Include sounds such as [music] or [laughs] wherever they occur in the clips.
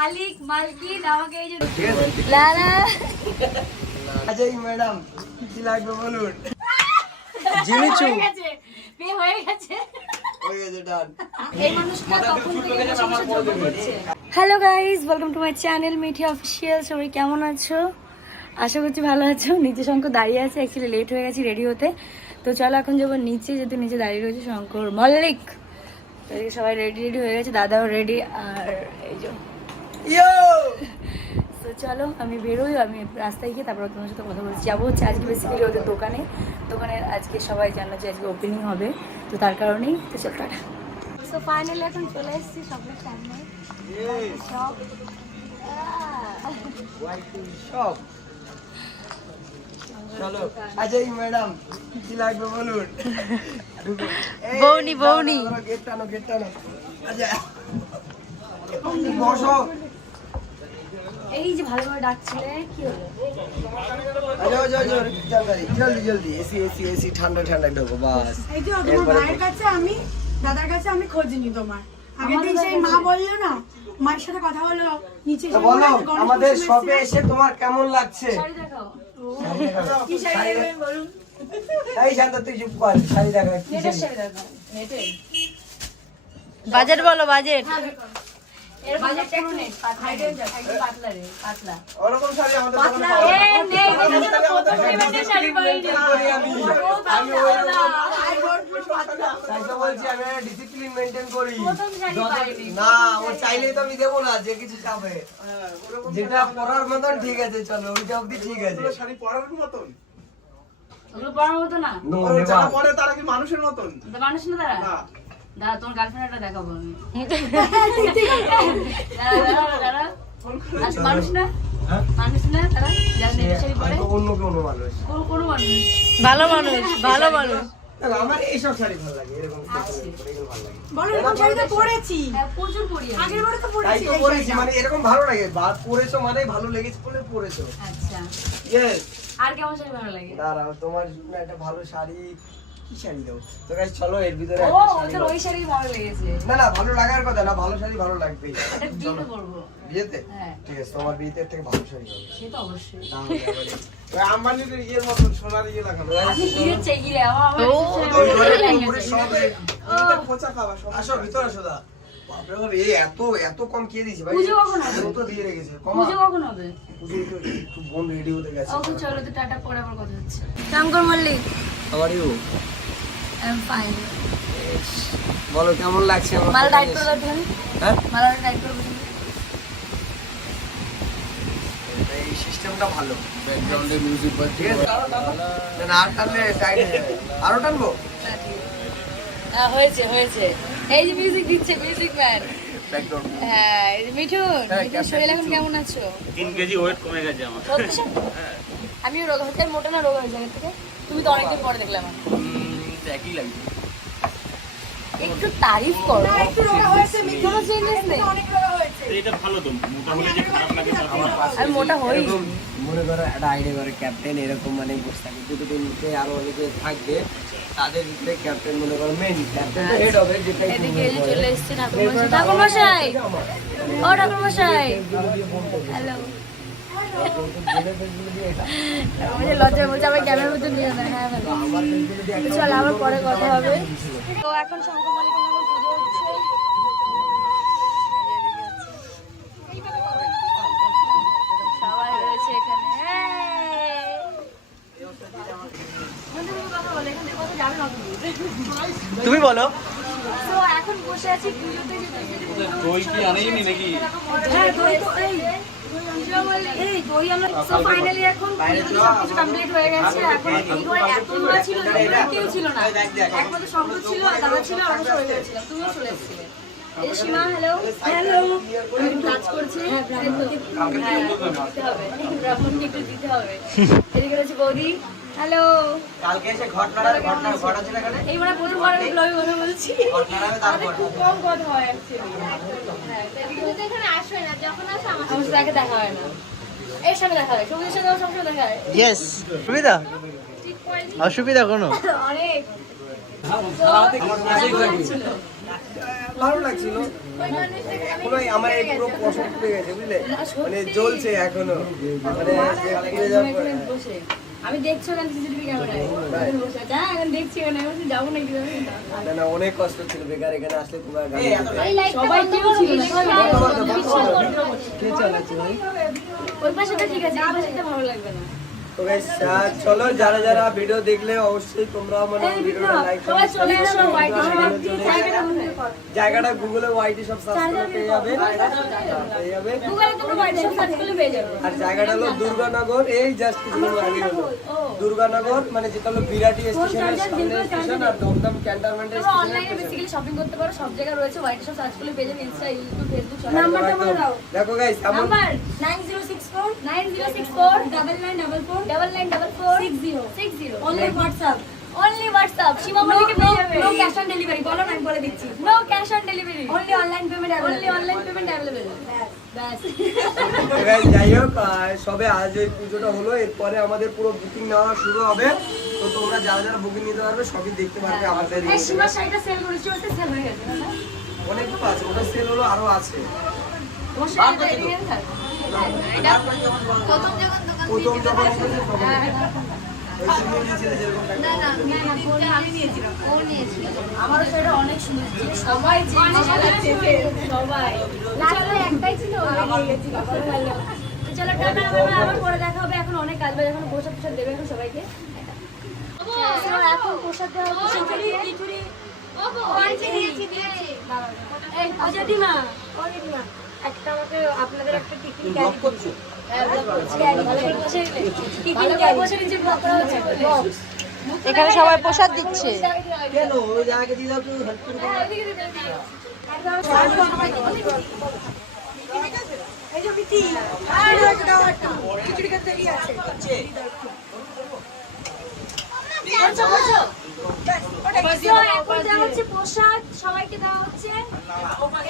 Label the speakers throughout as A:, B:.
A: মালিক মালকিন আমাকে এই যে লালা
B: আচ্ছা ম্যাডাম কি লাগবে বলুন? জিমিচু।
A: হয়ে গেছে বিয়ে হয়ে গেছে।
B: হয়ে গেছে ডান
A: এই মানুষটা কখন থেকে বসে বসে যোগ্য করছে hello guys welcome to my channel Mithi official সবাই কেমন আছো? আশা করছি ভালো আছো। নিচে শঙ্কর দাঁড়িয়ে আছে। অ্যাকচুয়ালি লেট হয়ে গেছি রেডি হতে। তো চলো এখন যাব নিচে। যেহেতু নিচে দাঁড়িয়ে রয়েছে শঙ্কর মল্লিক। সবাই রেডি রেডি হয়ে গেছে। দাদাও রেডি আর এই যে
B: ইয়ো
A: তো [laughs] চলো আমি বেরোই আমি রাস্তায় গিয়ে তারপর তোমার সাথে কথা বলছি। যাব হচ্ছে আজকে বেসিক্যালি ওদের দোকানে। দোকানে আজকে সবাই জানো যে আজকে ওপেনিং হবে তো তার কারণেই তো চল টাটা। তো ফাইনালি এখন চলে এসেছি সবের সামনে। সব
B: সব চলো এই ম্যাডাম কি লাগবে বলুন? [laughs]
A: বৌনি, বৌনি।
B: গেট টানো গেট টানো আচ্ছা বসো।
A: এই যে ভালোভাবে ডাকছিলে কি হলো?
B: জলদি জলদি এসি এসি এসি ঠান্ডা ঠান্ডা ঢোকো বাস।
C: এই যে তোমার মায়ের কাছে আমি দাদার কাছে আমি খোঁজ নি তোমার। আগের দিন সেই মা বলল না মায়ের সাথে কথা হলো নিচে
B: বলো আমাদের শপে এসে তোমার কেমন লাগছে?
A: শাড়ি দেখাও।
C: কি শাড়ি বলুন?
B: এই শান্ত তুই চুপ কর শাড়ি দেখা কি শাড়ি?
A: শাড়ি
D: বাজেট বলো বাজেট।
B: ডিসিপ্লিন মেনটেন করি।
A: প্রথম শাড়ি
B: যত-
A: পাইনি।
B: না ও চাইলেই তো আমি দেবো না যে কিছু চাবে। যেটা পরার মতন ঠিক আছে চলো ওইটা অবধি ঠিক আছে।
E: শাড়ি পরার মতন?
A: ওগুলো পড়ার মতো না।
E: তারা কি মানুষের মতন?
A: মানুষ না তারা?
E: না
A: তোমার গার্লফ্রেন্ডটা দেখাবো আমি। [laughs] দাঁড়া, দাঁড়া, দাঁড়া। মানুষ না? মানুষ না? তারা যারা নেটের শাড়ি পরে।
B: হয়তো অন্য কোনো মানুষ।
A: কোনো কোনো মানুষ।
D: ভালো মানুষ ভালো মানুষ।
B: না, না, আমার এইসব শাড়ি ভালো লাগে এরকম এগুলো ভালো লাগে।
C: বলো এরকম শাড়ি তো পরেছি।
A: হ্যাঁ, প্রচুর পরি
C: আগের বারে তো
B: তাই
C: পরেছি
B: তো
C: এই
B: বলেছি
C: শাড়িটা।
B: মানে এরকম ভালো লাগে। বাদ পরেছো মানে ভালো লেগেছে বলে পরেছো।
A: আচ্ছা।
B: ইয়েস
A: আর কেমন শাড়ি ভালো লাগে?
B: দাঁড়াও তোমার জন্য একটা ভালো শাড়ি কি শাড়ি দাও তো গাইস চলো এর ভিতরে
A: ও
B: একটা শাড়ি
A: ওদের
B: দাও।
A: ওই শাড়ি ভালো লেগেছে।
B: না না ভালো লাগার কথা না ভালো শাড়ি ভালো লাগবে
A: এটা [laughs] বিয়ে করব
B: বিয়েতে?
A: হ্যাঁ।
B: ঠিক আছে তোমার বিয়েতে থেকে ভালো শাড়ি হবে।
A: সে তো অবশ্যই।
E: ওই আম্বানির ইয়ের মতন সোনার ইয়ে লাগানো
A: আপনি হিরের চাই হিরে আমার আমার
D: ও,
B: ওই ঘরে
A: লেগে
B: পুরো
A: গেছে।
B: সব
E: এটা খোঁচা খাওয়া সব
B: আসো ভিতরে আসো দা। বাপরে বাপ, এই এত এত কম কে দিয়েছে ভাই?
A: পুজো কখন হবে?
B: তো দিয়ে রেখেছে
A: পুজো কখন হবে?
B: একটু একটু বোন রেডি হতে গেছে।
A: ওকে চলো তো টাটা পরে আবার কথা হচ্ছে। শঙ্কর মল্লিক।
B: আবার ইউ
A: আই এম ফাইন
B: বলো কেমন লাগছে আমার
A: মালা
B: কথা
A: করে তুমি
B: হ্যাঁ?
A: মালাটা টাইট করে
B: এই সিস্টেমটা ভালো। ব্যাকগ্রাউন্ডে মিউজিক বাজছে। না না আর টানলে টাইট আরও টানবো?
A: হ্যাঁ হয়েছে হয়েছে। এই যে মিউজিক দিচ্ছে মিউজিক ম্যান
B: ব্যাকগ্রাউন্ড
A: হ্যাঁ এই যে মিঠুন
B: হ্যাঁ,
A: মিঠুন শরীর এখন কেমন আছো?
F: তিন কেজি ওয়েট কমে গেছে আমার।
A: সত্যি সত্যি? আমিও রোগা হচ্ছে মোটা না রোগা হয়েছে আগের থেকে। তুমি তো অনেকদিন পরে দেখলাম। আমাকে।
B: একই লাগছে।
A: একটু তারিফ করো।
C: না, একটু রোগা হয়েছে।
A: কোনো চেঞ্জেস নেই।
C: অনেক রোগা হয়েছে।
F: এটা ভালো তো মোটামুটি যে খারাপ লাগে।
A: আমি মোটা হই
B: মনে করো একটা আইডিয়া করে ক্যাপ্টেন এরকম মানে বসে থাকে। দুটো টিমকে আরও অনেকে থাকবে তাদের ভিতরে ক্যাপ্টেন মনে করো মেন ক্যাপ্টেন তো হেড হবে যেটা
A: এদিকে যে চলে এসছে ঠাকুরমশাই। ঠাকুরমশাই! ও ঠাকুরমশাই! হ্যালো আমাদের লজ্জা বলছে আবার ক্যামেরার মধ্যে নিয়ে যাবে হ্যাঁ চল আবার পরে কথা হবে। তো এখন শঙ্কর মালিকের পুজো হচ্ছে। সবাই রয়েছে এখানে। হ্যাঁ। তুমি বলো, এখান থেকে কথা যাবে না তুমি।
B: তুমি বলো
A: তো এখন বসে আছি পুজোতে যেতে যেতে
F: দই কি আনেনি নাকি?
A: হ্যাঁ দই তো এই এই দই আমরা তো ফাইনালি এখন সবকিছু কমপ্লিট হয়ে গেছে। এখন এই ঘরে এত লোক ছিল যে কেউ ছিল না। একমাত্র শঙ্কর ছিল আর দাদা ছিল আর আমরা সবাই গেছিলাম তুমিও চলে এসেছিলে। সীমা হ্যালো হ্যালো কাজ করছে। হ্যাঁ দিতে হবে। ব্রাহ্মণকে একটু দিতে হবে। [laughs] এদিকে রয়েছে বৌদি। হ্যালো
B: কালকে এসে ঘটনাটা ঘটনা ঘটা ছিল এখানে?
A: এই মানে ব্লগে কথা বলছি। খুব কম কথা হয় অ্যাকচুয়ালি
D: অসুবিধা কোনো?
A: অনেক।
B: ভালো লাগছিল। আমার এই পুরো পছন্দ হয়ে গেছে বুঝলে? মানে জ্বলছে এখনও। মানে পরে।
A: আমি দেখছি না সিসিটিভি ক্যামেরায়। এখন দেখছি এখানে আমি বলছি, যাব নাকি
B: না না অনেক কষ্ট ছিল বেকার এখানে আসলে তোমরা গান
A: সবাই কেউ ছিল
B: কে চালাচ্ছে ভাই?
A: ওই পাশেটা ঠিক আছে এই পাশেটা ভালো লাগবে না।
B: তো চলো যারা যারা ভিডিও দেখলে অবশ্যই তোমরা মানে ভিডিওটা লাইক জায়গাটা গুগলে ওয়াইটি সব সার্চ করে পেয়ে যাবে। পেয়ে আর জায়গাটা হলো দুর্গানগর এই জাস্ট কিছুদিন আগে হলো দুর্গানগর মানে যেটা হলো বিরাটি স্টেশনের সামনে স্টেশন আর দমদম ক্যান্টনমেন্টের
A: অনলাইনে বেসিক্যালি শপিং করতে পারো সব জায়গায় রয়েছে। হোয়াইট শপ সার্চ পেয়ে যাবে ইনস্টা ইউটিউব ফেসবুক সব
C: নাম্বারটা বলে দাও।
B: দেখো গাইস এমন
A: number 9064 9064 double nine double four double nine double four six zero six zero
C: only WhatsApp
A: only WhatsApp Seema বলিকে পেয়ে যাবে।
C: নো ক্যাশ অন ডেলিভারি বলো না আমি বলে দিচ্ছি।
A: No cash on delivery
C: only online payment
A: only online payment available ব্যাস
B: তো guys, যাই হোক সবে আজ ওই পুজোটা হলো এরপরে আমাদের পুরো বুকিং নেওয়া শুরু হবে। তো তোমরা যারা যারা বুকিং নিতে পারবে সবই দেখতে পারবে আমাদের
A: এই হয়ে গেছে না?
B: অনেকগুলো আছে ওটা সেল হলো আরও আছে।
A: তোমার প্রথম যখন দোকান
B: প্রথম
A: আমারও সেটা অনেক সুন্দর সবাই সবাই একটাই ছিল চলো টাটা আবার পরে দেখা হবে। এখন অনেক কাজ এখন প্রসাদ প্রসাদ দেবে এখন সবাইকে। এখন প্রসাদ দেওয়া হবে ও দিদিমা। একটা আমাকে আপনাদের একটা টিফিন ক্যারি করছ। হ্যাঁ বলে
D: এখানে সবাই প্রসাদ দিচ্ছে।
B: কেন? ওই জায়গাকে দিয়ে দাও তো হেল্প করে দাও।
C: এই যে বিটি আর একটা খিচুড়ি খেতে আছে
A: বলছো বলছো So, এখন দেওয়া হচ্ছে প্রসাদ সবাইকে দেওয়া হচ্ছে।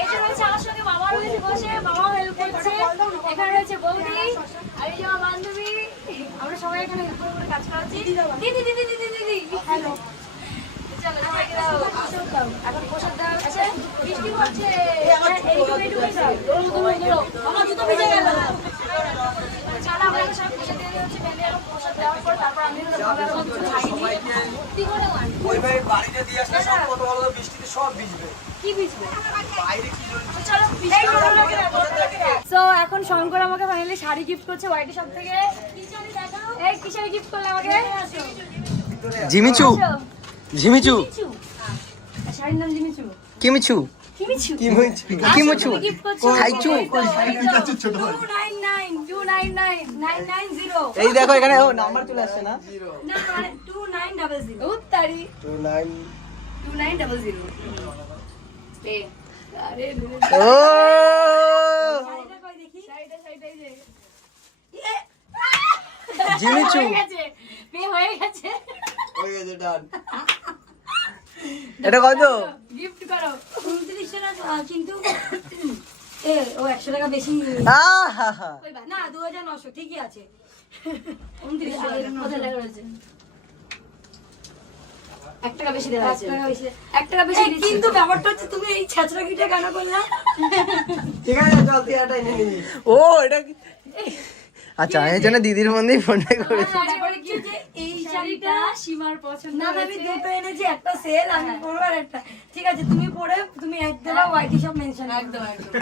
A: এই রয়েছে আমার সঙ্গে মামা রয়েছে বসে মামা হেল্প করছে। এখানে রয়েছে বৌদি আর এই আমার বান্ধবী আমরা সবাই এখানে হেল্প করে কাজ করাচ্ছি। দিদি দিদি দিদি দিদি হ্যালো চলো সবাইকে দাও এখন প্রসাদ দেওয়া হচ্ছে। বৃষ্টি পড়ছে। এইটুকু এইটুকু দাও। আমার জুতো ভিজে গেল। চলো আমরা এখন প্রসাদ দিয়ে ভ্যানে এখন শঙ্কর আমাকে ফাইনালি শাড়ি গিফট করছে হোয়াইট শপ থেকে। এই কি শাড়ি গিফট করলে আমাকে?
G: জিমিচু।
A: আসো।
G: ঝিমিচু
A: শাড়ির নাম জিমিচু।
G: কিমিচু।
A: কি মিচু
B: কি হয়েছে
G: কিমুচু
A: গিফট করছে?
G: খাইচু।
A: Two nine nine two nine nine nine nine zero
G: এই দেখো এখানে ও নাম্বার চলে আসছে না?
A: না মানে টু নাইন ডাবল জিরো উত্তারি
B: তো nine
A: two nine double zero আরে
G: ও! জিমিচু
A: পে হয়ে গেছে।
B: হয়ে গেছে ডান
G: এটা কত?
A: গিফট করো।
C: উনত্রিশ টাকা কিন্তু এ ও একশো টাকা বেশি
G: আহা।
C: না দু হাজার নশো ঠিকই আছে।
A: উনত্রিশ কোথায় লেখা রয়েছে? এক টাকা বেশি দেওয়া আছে
C: টাকা বেশি।
A: এক টাকা বেশি
C: এই, কিন্তু ব্যাপারটা হচ্ছে তুমি এই ছেঁচড়াকিটা কেন করলা?
B: ঠিক আছে এটাই নিয়ে
G: ও এটা কি আচ্ছা আমি এই জন্য দিদির মধ্যেই ফোনটা করেছি
C: এই
A: শাড়িটা
C: শাড়িটা
A: সীমার পছন্দ
C: না আমি দুটো এনেছি একটা সেল আমি পরবো আর একটা। ঠিক আছে তুমি পরে তুমি এক দেবা হোয়াইটি সব মেনশন
A: একদম একদম।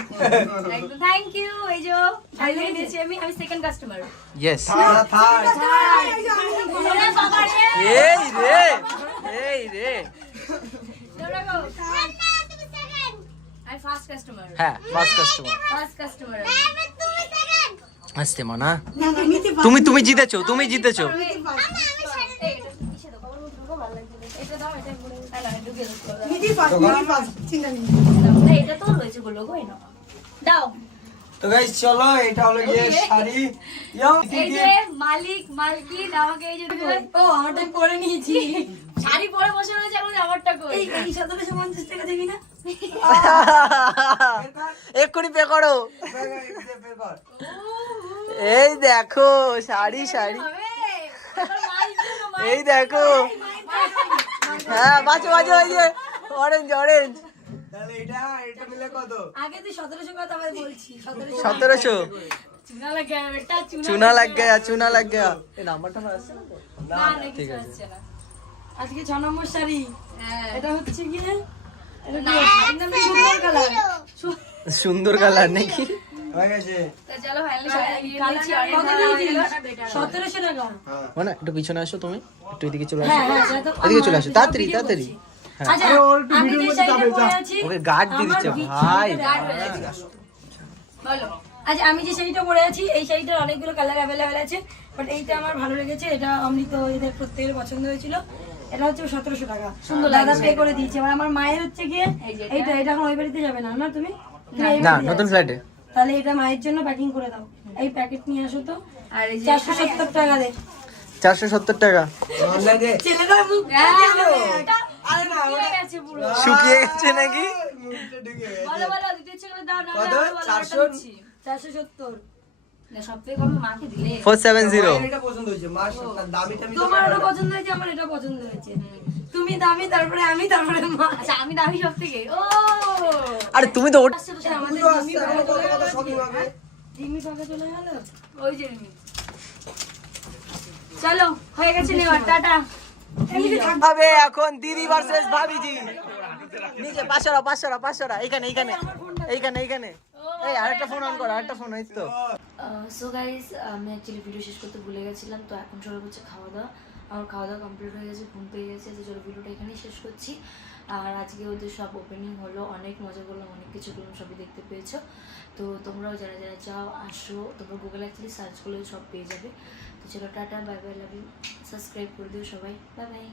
A: একদম। থ্যাংক ইউ এই যে শাড়ি আমি আমি সেকেন্ড কাস্টমার
G: ইয়েস
B: থাক থাক
A: বাবা রে।
G: এই রে এই রে।
A: দৌড়া গো আমি ফার্স্ট কাস্টমার
G: হ্যাঁ ফার্স্ট কাস্টমার
A: ফার্স্ট কাস্টমার
G: আসতে মানা তুমি তুমি জিতেছো তুমি জিতেছো।
A: তো
B: গাইস চলো এটা হলো গিয়ে শাড়ি। ইয়ো
A: এই যে মালিক মালকিন আমাকে এই যে
C: ও আমারটা করে নিয়েছি।
A: শাড়ি পরে বসে রয়েছে এখন আমারটা কই?
C: এই এই সতেরোশো পঞ্চাশ টাকা দেবি না? [laughs]
G: এক্ষুনি পে করো। এই দেখো শাড়ি শাড়ি। এই দেখো। হ্যাঁ বাঁচো বাঁচো ওই যে অরেঞ্জ অরেঞ্জ
B: তাহলে এটা এটা মিলে কত?
C: আগে তুই সতেরোশো
A: চুনা লাগে বেটা
G: চুনা লাগ গয়া চুনা লাগ গয়া এই নাম্বারটা আমার আসছে না
A: আসছে না।
C: আজকে ছ নম্বর শাড়ি।
A: হ্যাঁ।
C: এটা হচ্ছে গিয়ে? সুন্দর কালার।
G: সুন্দর কালার নাকি?
B: হয়ে
C: টাকা।
G: মানে একটু পিছনে আসো তুমি একটু এদিকে চলে আসো।
C: হ্যাঁ হ্যাঁ
G: এদিকে চলে আসো তাড়াতাড়ি তাড়াতাড়ি। হ্যাঁ।
C: আচ্ছা আমি যে শাড়িটা পরে আছি
G: ওকে গার্ড দিয়ে দিচ্ছে ভাই।
A: বলো।
C: আচ্ছা আমি যে শাড়িটা পরে আছি এই শাড়িটার অনেকগুলো কালার অ্যাভেলেবেল আছে বাট এইটা আমার ভালো লেগেছে এটা অমৃত এদের প্রত্যেকের পছন্দ হয়েছিল। এটা হচ্ছে সতেরোশো টাকা। সুন্দর দাদা পে করে দিয়েছে। এবার আমার মায়ের হচ্ছে গিয়ে এইটা এটা এখন ওই বাড়িতে যাবে না না তুমি?
G: না নতুন ফ্ল্যাটে
C: তাহলে এটা মায়ের জন্য প্যাকিং করে দাও। এই প্যাকেট নিয়ে আসো তো।
A: আর এই
C: চারশো সত্তর টাকা দে।
G: চারশো সত্তর টাকা।
A: হয়ে।
G: শুকিয়ে গেছে নাকি?
B: মুখটা ঢুকে গেছে।
A: বলো বলো দিতে ইচ্ছে করে দাও না
B: কত?
A: দাও, বলো,
B: চারশো?
C: চারশো সত্তর।
G: Four seven zero.
B: মায়ের এটা পছন্দ হয়েছে মার সবটা দামি টামি তো
C: তোমার ওটা পছন্দ হয়েছে আমার এটা পছন্দ হয়েছে। তুমি দামি তারপরে আমি তারপরে
A: আচ্ছা আমি দামি সব থেকে ও!
G: আরে তুমি তো ওটা
A: আসছে তো সে আমাদের
B: পুজো আসছে আমার কত কত শপিং হবে
C: জিম্মি ফাঁকা চলে গেল?
A: ওই যে চলো হয়ে গেছে নেওয়ার টাটা।
G: হবে এখন দিদি ভার্সেস ভাবিজি। নিচে পাঁচশোরা পাঁচশোরা পাঁচশোরা এইখানে এইখানে। এইখানে এইখানে। এই আরেকটা ফোন অন কর আরেকটা ফোন এই তো।
A: সো গাইজ আমি অ্যাকচুয়ালি ভিডিও শেষ করতে ভুলে গেছিলাম, তো এখন শুরু হচ্ছে খাওয়া দাওয়া। আমার খাওয়া দাওয়া কমপ্লিট হয়ে গেছে, ঘুম পেয়ে গেছে, তো চলো ভিডিওটা এখানেই শেষ করছি। আর আজকে ওদের সব ওপেনিং হলো, অনেক মজা করলাম, অনেক কিছু করলাম, সবই দেখতে পেয়েছ। তো তোমরাও যারা যারা চাও আসো, তোমরা গুগল অ্যাকচুয়ালি সার্চ করলে সব পেয়ে যাবে। তো চলো tata bye bye love subscribe করে দিও সবাই। Bye bye